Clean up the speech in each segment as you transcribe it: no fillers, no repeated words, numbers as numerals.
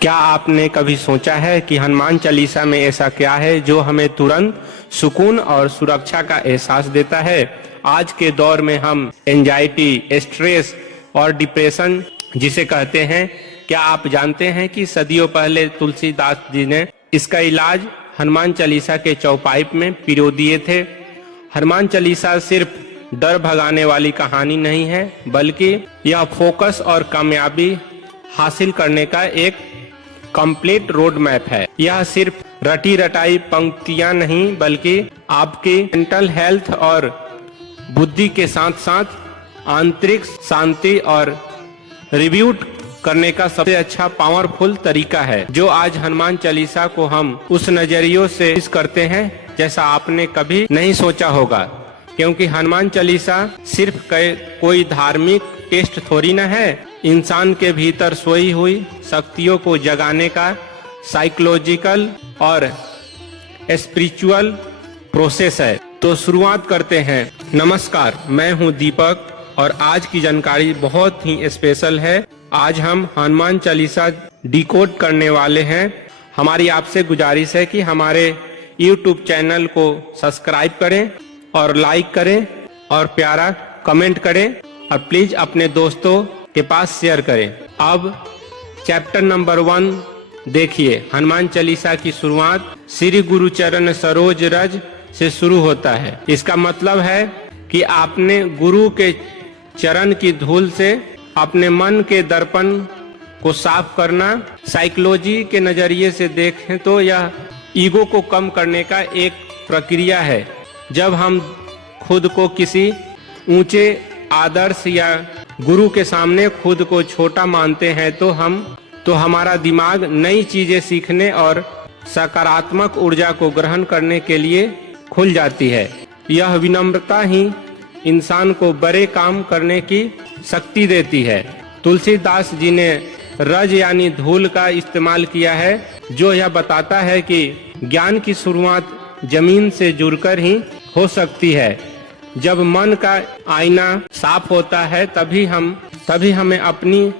क्या आपने कभी सोचा है कि हनुमान चालीसा में ऐसा क्या है जो हमें तुरंत सुकून और सुरक्षा का एहसास देता है? आज के दौर में हम एंजाइटी, स्ट्रेस और डिप्रेशन जिसे कहते हैं, क्या आप जानते हैं कि सदियों पहले तुलसीदास जी ने इसका इलाज हनुमान चालीसा के चौपाई में पिरो दिए थे। हनुमान चालीसा सिर्फ डर भगाने वाली कहानी नहीं है, बल्कि यह फोकस और कामयाबी हासिल करने का एक कंप्लीट रोड मैप है। यह सिर्फ रटी रटाई पंक्तियां नहीं, बल्कि आपकी मेंटल हेल्थ और बुद्धि के साथ साथ आंतरिक शांति और रिव्यूट करने का सबसे अच्छा पावरफुल तरीका है, जो आज हनुमान चालीसा को हम उस नजरियों से पेश करते हैं जैसा आपने कभी नहीं सोचा होगा। क्योंकि हनुमान चालीसा सिर्फ कोई धार्मिक टेस्ट थोड़ी न है, इंसान के भीतर सोई हुई शक्तियों को जगाने का साइकोलॉजिकल और स्पिरिचुअल प्रोसेस है। तो शुरुआत करते हैं। नमस्कार, मैं हूं दीपक और आज की जानकारी बहुत ही स्पेशल है। आज हम हनुमान चालीसा डिकोड करने वाले हैं। हमारी आपसे गुजारिश है कि हमारे YouTube चैनल को सब्सक्राइब करें और लाइक करें और प्यारा कमेंट करें और प्लीज अपने दोस्तों के पास शेयर करें। अब चैप्टर नंबर 1 देखिए। हनुमान चालीसा की शुरुआत श्री गुरु चरण सरोज रज से शुरू होता है। इसका मतलब है कि आपने गुरु के चरण की धूल से अपने मन के दर्पण को साफ करना। साइकोलॉजी के नजरिए से देखें तो यह ईगो को कम करने का एक प्रक्रिया है। जब हम खुद को किसी ऊंचे आदर्श या गुरु के सामने खुद को छोटा मानते हैं तो हमारा दिमाग नई चीजें सीखने और सकारात्मक ऊर्जा को ग्रहण करने के लिए खुल जाती है। यह विनम्रता ही इंसान को बड़े काम करने की शक्ति देती है। तुलसीदास जी ने रज यानी धूल का इस्तेमाल किया है, जो यह बताता है कि ज्ञान की शुरुआत जमीन से जुड़कर ही हो सकती है। जब मन का आईना साफ होता है तभी हमें अपनी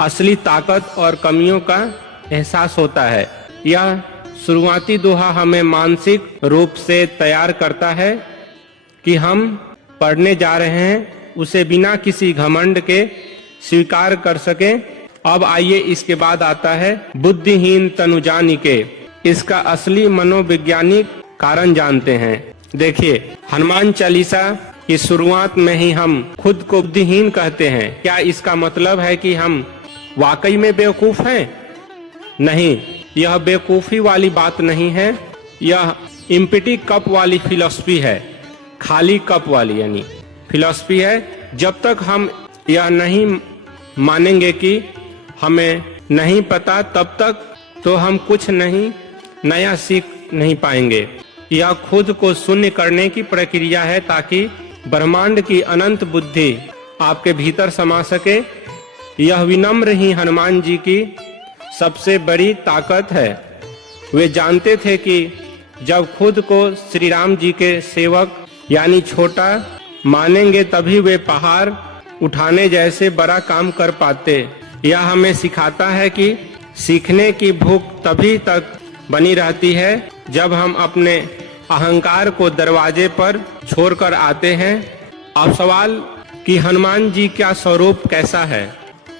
असली ताकत और कमियों का एहसास होता है। यह शुरुआती दोहा हमें मानसिक रूप से तैयार करता है कि हम पढ़ने जा रहे हैं उसे बिना किसी घमंड के स्वीकार कर सकें। अब आइए इसके बाद आता है बुद्धिहीन तनु जानिके। इसका असली मनोवैज्ञानिक कारण जानते हैं। देखिए, हनुमान चालीसा की शुरुआत में ही हम खुद को बुद्धिहीन कहते हैं। क्या इसका मतलब है कि हम वाकई में बेवकूफ हैं? नहीं, यह बेवकूफी वाली बात नहीं है। यह एम्प्टी कप वाली फिलॉसफी है, खाली कप वाली यानी फिलॉसफी है। जब तक हम यह नहीं मानेंगे कि हमें नहीं पता, तब तक तो हम कुछ नहीं नया सीख नहीं पाएंगे। यह खुद को शून्य करने की प्रक्रिया है ताकि ब्रह्मांड की अनंत बुद्धि आपके भीतर समा सके। यह विनम्र ही हनुमान जी की सबसे बड़ी ताकत है। वे जानते थे कि जब खुद को श्री राम जी के सेवक यानी छोटा मानेंगे तभी वे पहाड़ उठाने जैसे बड़ा काम कर पाते। यह हमें सिखाता है कि सीखने की भूख तभी तक बनी रहती है जब हम अपने अहंकार को दरवाजे पर छोड़कर आते हैं। अब सवाल कि हनुमान जी का स्वरूप कैसा है?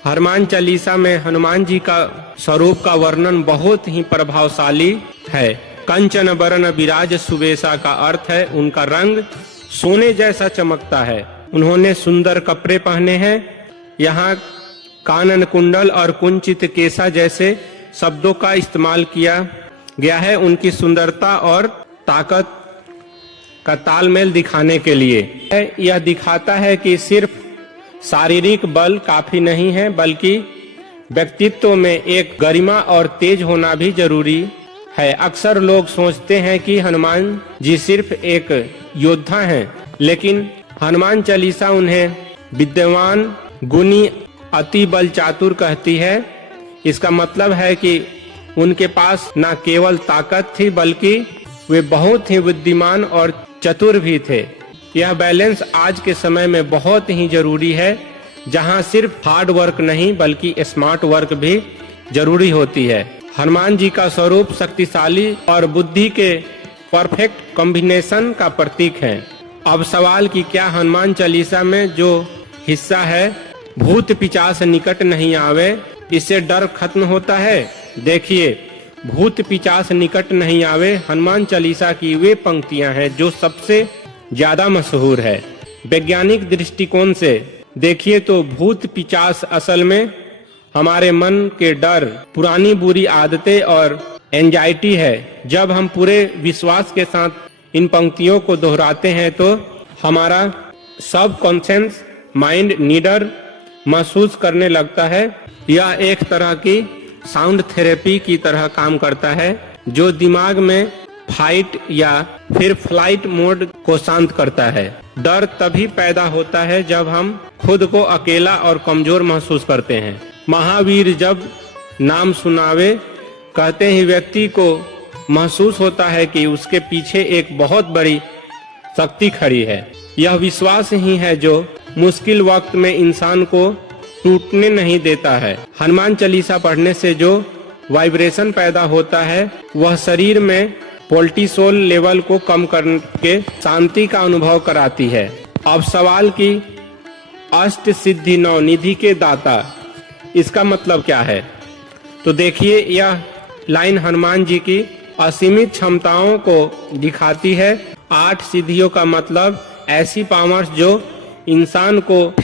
हनुमान चालीसा में हनुमान जी का स्वरूप का वर्णन बहुत ही प्रभावशाली है। कंचन बरन विराज सुबेसा का अर्थ है उनका रंग सोने जैसा चमकता है। उन्होंने सुंदर कपड़े पहने हैं। यहाँ कानन कुंडल और कुंचित केसा जैसे शब्दों का इस्तेमाल किया गया है उनकी सुंदरता और ताकत का तालमेल दिखाने के लिए। यह दिखाता है कि सिर्फ शारीरिक बल काफी नहीं है, बल्कि व्यक्तित्व में एक गरिमा और तेज होना भी जरूरी है। अक्सर लोग सोचते हैं कि हनुमान जी सिर्फ एक योद्धा हैं, लेकिन हनुमान चालीसा उन्हें विद्वान, गुणी, अति बल चातुर कहती है। इसका मतलब है कि उनके पास न केवल ताकत थी, बल्कि वे बहुत ही बुद्धिमान और चतुर भी थे। यह बैलेंस आज के समय में बहुत ही जरूरी है, जहां सिर्फ हार्ड वर्क नहीं बल्कि स्मार्ट वर्क भी जरूरी होती है। हनुमान जी का स्वरूप शक्तिशाली और बुद्धि के परफेक्ट कॉम्बिनेशन का प्रतीक है। अब सवाल कि क्या हनुमान चालीसा में जो हिस्सा है भूत पिशाच निकट नहीं आवे, इससे डर खत्म होता है। देखिए, भूत पिशाच निकट नहीं आवे हनुमान चालीसा की वे पंक्तियां हैं जो सबसे ज्यादा मशहूर है। वैज्ञानिक दृष्टिकोण से देखिए तो भूत पिशाच असल में हमारे मन के डर, पुरानी बुरी आदतें और एंजाइटी है। जब हम पूरे विश्वास के साथ इन पंक्तियों को दोहराते हैं तो हमारा सब कॉन्शियस माइंड निडर महसूस करने लगता है। यह एक तरह की साउंड थेरेपी की तरह काम करता है जो दिमाग में फाइट या फिर फ्लाइट मोड को शांत करता है। डर तभी पैदा होता है जब हम खुद को अकेला और कमजोर महसूस करते हैं। महावीर जब नाम सुनावे कहते ही व्यक्ति को महसूस होता है कि उसके पीछे एक बहुत बड़ी शक्ति खड़ी है। यह विश्वास ही है जो मुश्किल वक्त में इंसान को टूटने नहीं देता है। हनुमान चालीसा पढ़ने से जो वाइब्रेशन पैदा होता है वह शरीर में कोर्टिसोल लेवल को कम करके शांति का अनुभव कराती है। अब सवाल कि अष्ट सिद्धि नौ निधि के दाता, इसका मतलब क्या है? तो देखिए, यह लाइन हनुमान जी की असीमित क्षमताओं को दिखाती है। 8 सिद्धियों का मतलब ऐसी पावर्स जो इंसान को